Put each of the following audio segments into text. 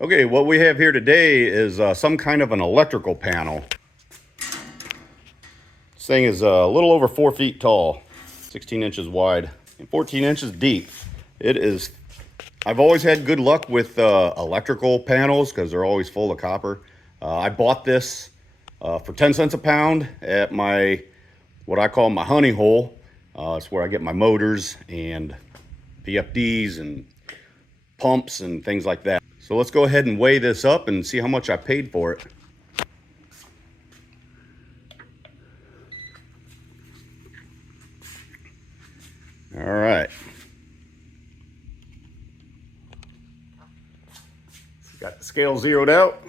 Okay, what we have here today is some kind of an electrical panel. This thing is a little over 4 feet tall, 16 inches wide, and 14 inches deep. It is, I've always had good luck with electrical panels because they're always full of copper. I bought this for 10 cents a pound at what I call my honey hole. It's where I get my motors and VFDs and pumps and things like that. So let's go ahead and weigh this up and see how much I paid for it. All right. Got the scale zeroed out.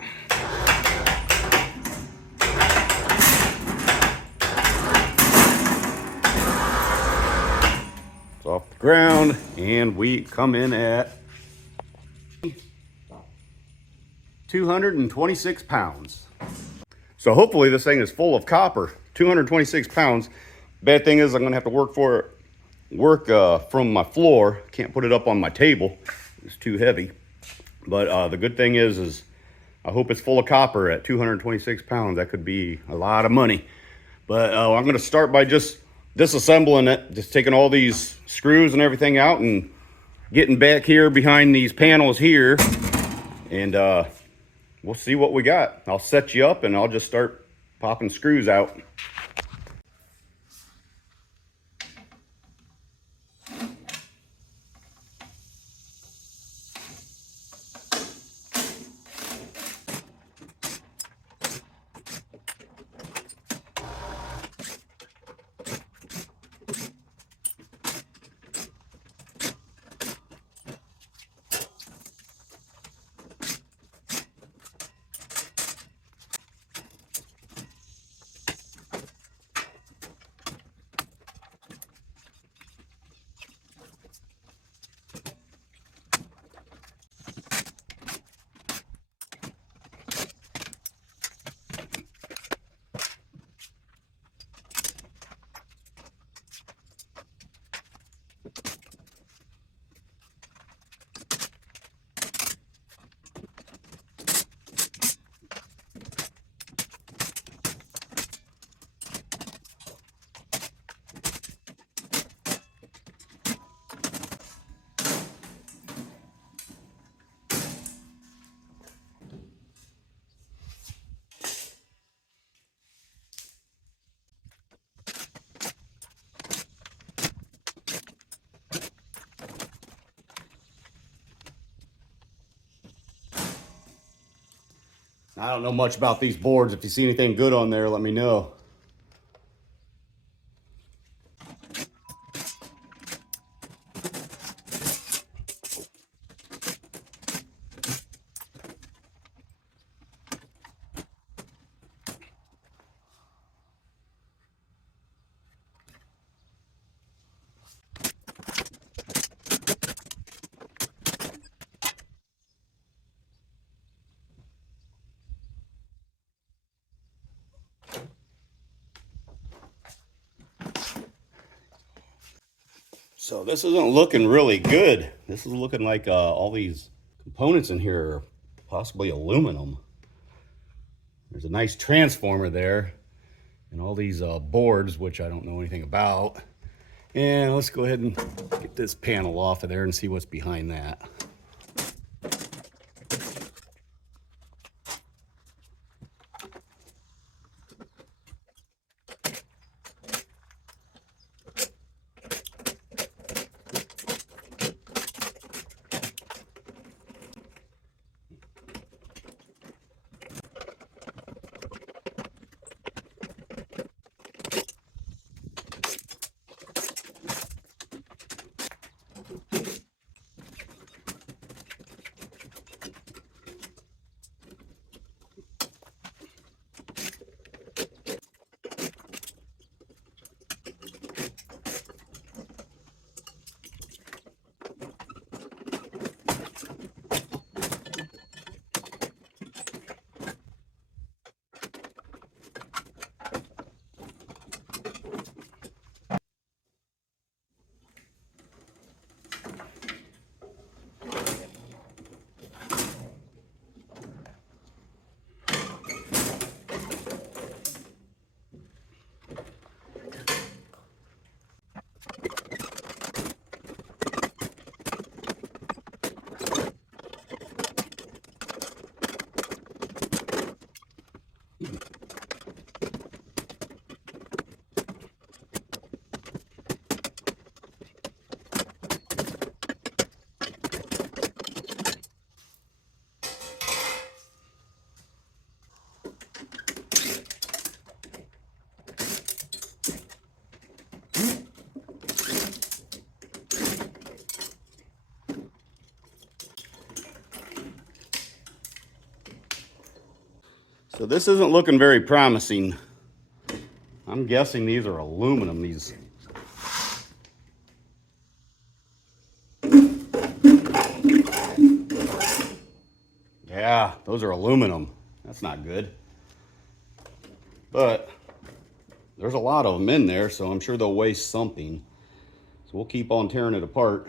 It's off the ground, and we come in at 226 pounds. So hopefully this thing is full of copper. 226 pounds. Bad thing is I'm gonna have to work from my floor. Can't put it up on my table. It's too heavy. But the good thing is I hope it's full of copper at 226 pounds. That could be a lot of money. But I'm gonna start by just disassembling it, just taking all these screws and everything out and getting back here behind these panels here, and we'll see what we got. I'll set you up and I'll just start popping screws out. I don't know much about these boards. If you see anything good on there, let me know. So this isn't looking really good. This is looking like all these components in here are possibly aluminum. There's a nice transformer there and all these boards, which I don't know anything about. And let's go ahead and get this panel off of there and see what's behind that. So this isn't looking very promising. I'm guessing these are aluminum, these. Yeah, those are aluminum. That's not good. But there's a lot of them in there, so I'm sure they'll weigh something. So we'll keep on tearing it apart.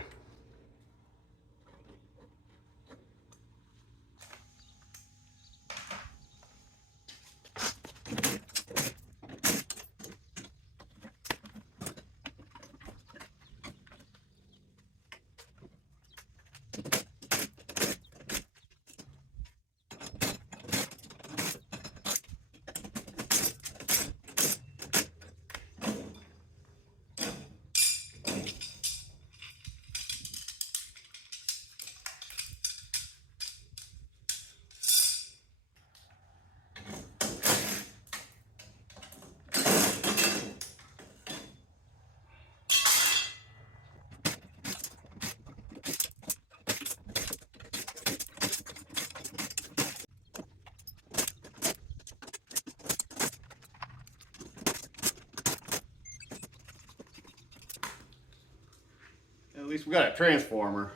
At least we got a transformer.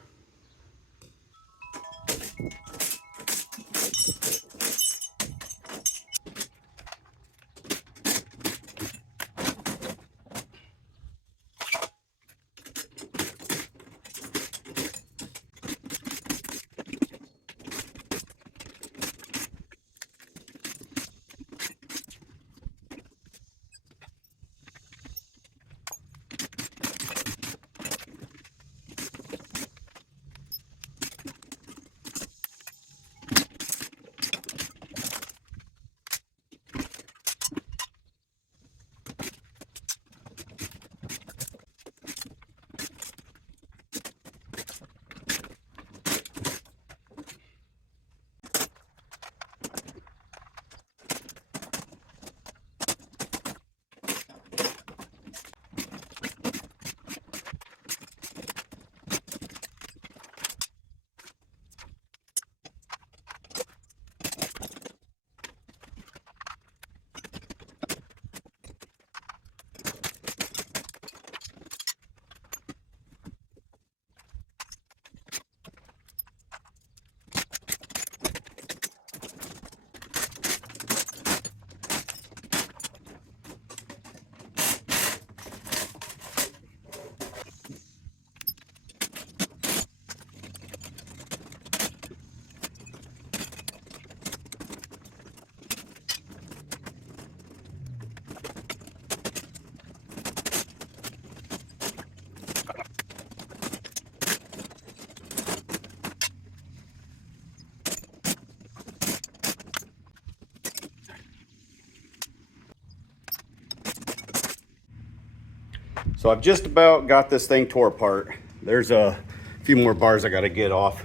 So I've just about got this thing tore apart. There's a few more bars I got to get off,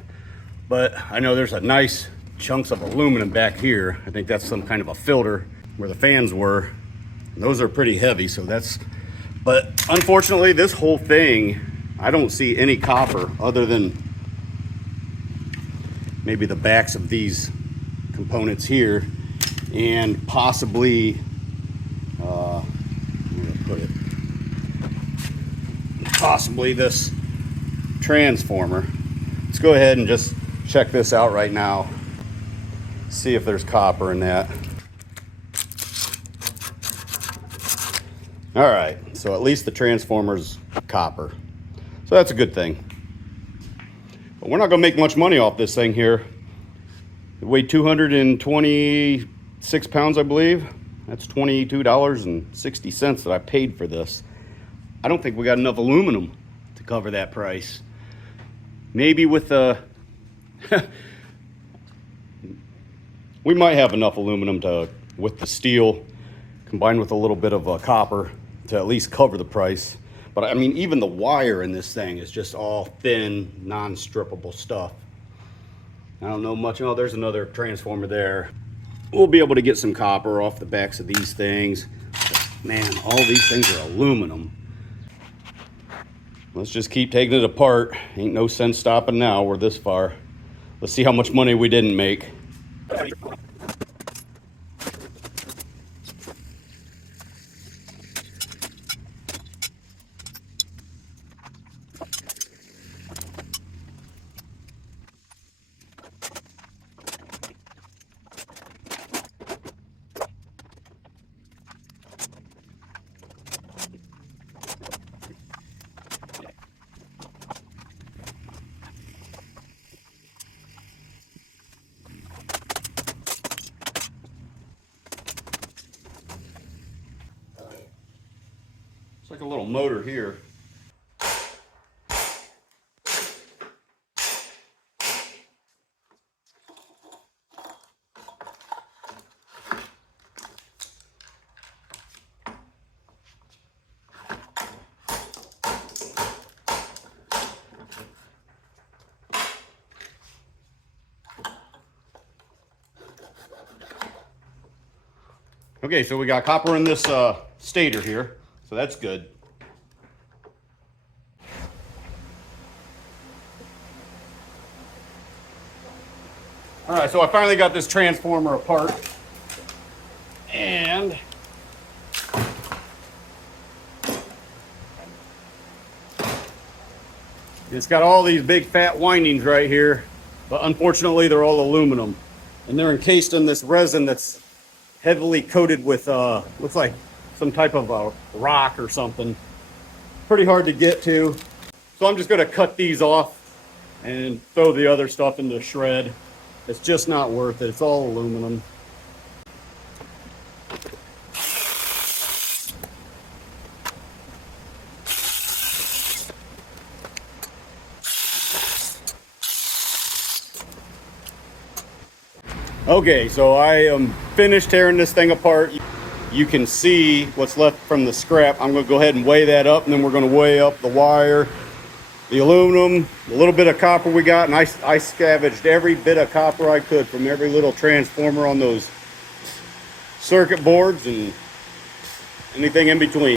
but I know there's a nice chunks of aluminum back here. I think that's some kind of a filter where the fans were. And those are pretty heavy, so that's, but unfortunately this whole thing, I don't see any copper other than maybe the backs of these components here and possibly, where did I put it? Possibly this transformer. Let's go ahead and just check this out right now. See if there's copper in that. All right, so at least the transformer's copper. So that's a good thing. But we're not gonna make much money off this thing here. It weighed 226 pounds, I believe. That's $22.60 that I paid for this. I don't think we got enough aluminum to cover that price. Maybe with the, we might have enough aluminum to, with the steel, combined with a little bit of copper to at least cover the price. But I mean, even the wire in this thing is just all thin, non-strippable stuff. I don't know much. Oh, there's another transformer there. We'll be able to get some copper off the backs of these things. But man, all these things are aluminum. Let's just keep taking it apart. Ain't no sense stopping now. We're this far. Let's see how much money we didn't make. like a little motor here. Okay, so we got copper in this stator here, so that's good. All right, so I finally got this transformer apart, and it's got all these big fat windings right here, but unfortunately they're all aluminum, and they're encased in this resin that's heavily coated with looks like some type of rock or something. Pretty hard to get to. So I'm just gonna cut these off and throw the other stuff into shred. It's just not worth it. It's all aluminum. Okay, so I am finished tearing this thing apart. You can see what's left from the scrap. I'm gonna go ahead and weigh that up, and then we're gonna weigh up the wire, the aluminum, a little bit of copper we got, and I scavenged every bit of copper I could from every little transformer on those circuit boards and anything in between.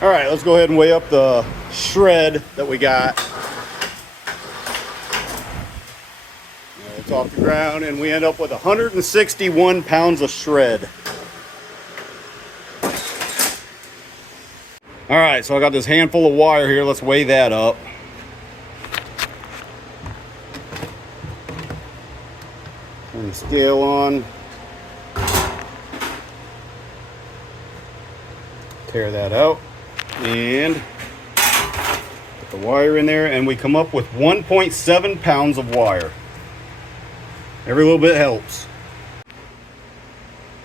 All right, let's go ahead and weigh up the shred that we got. It's off the ground, and we end up with 161 pounds of shred. All right, so I got this handful of wire here. Let's weigh that up. Turn the scale on. Tear that out and put the wire in there, and we come up with 1.7 pounds of wire. Every little bit helps.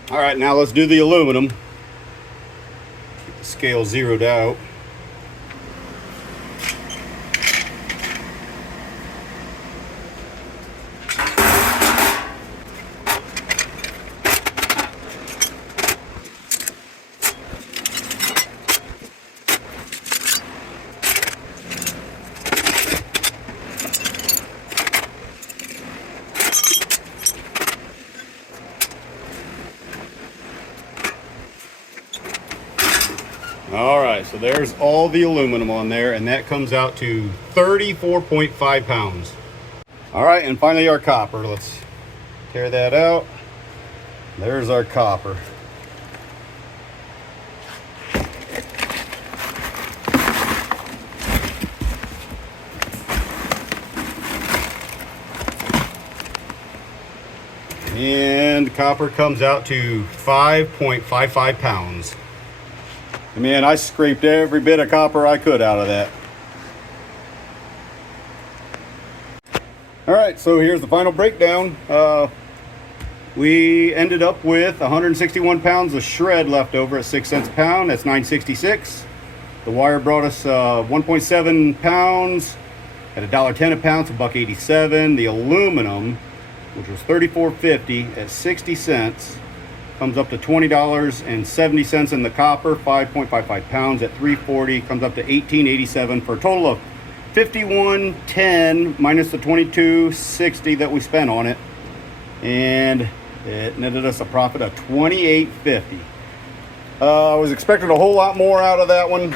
All right, now let's do the aluminum. Keep the scale zeroed out. All right, so there's all the aluminum on there, and that comes out to 34.5 pounds. All right, and finally our copper. Let's tear that out. There's our copper. And copper comes out to 5.55 pounds. Man, I scraped every bit of copper I could out of that. All right, so here's the final breakdown. We ended up with 161 pounds of shred left over at 6 cents a pound. That's $9.66. The wire brought us 1.7 pounds at $1.10 a pound, so $1.87. The aluminum, which was $34.50 at 60 cents, comes up to $20.70, and the copper, 5.55 pounds at $3.40, comes up to $18.87 for a total of $51.10 minus the $22.60 that we spent on it, and it netted us a profit of $28.50. I was expecting a whole lot more out of that one,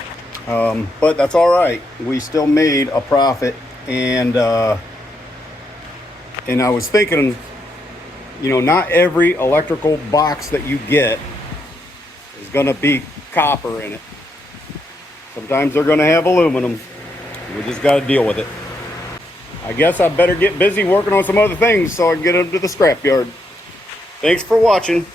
but that's all right. We still made a profit, and I was thinking, you know, not every electrical box that you get is going to be copper in it. Sometimes they're going to have aluminum. We just got to deal with it. I guess I better get busy working on some other things so I can get them to the scrapyard. Thanks for watching.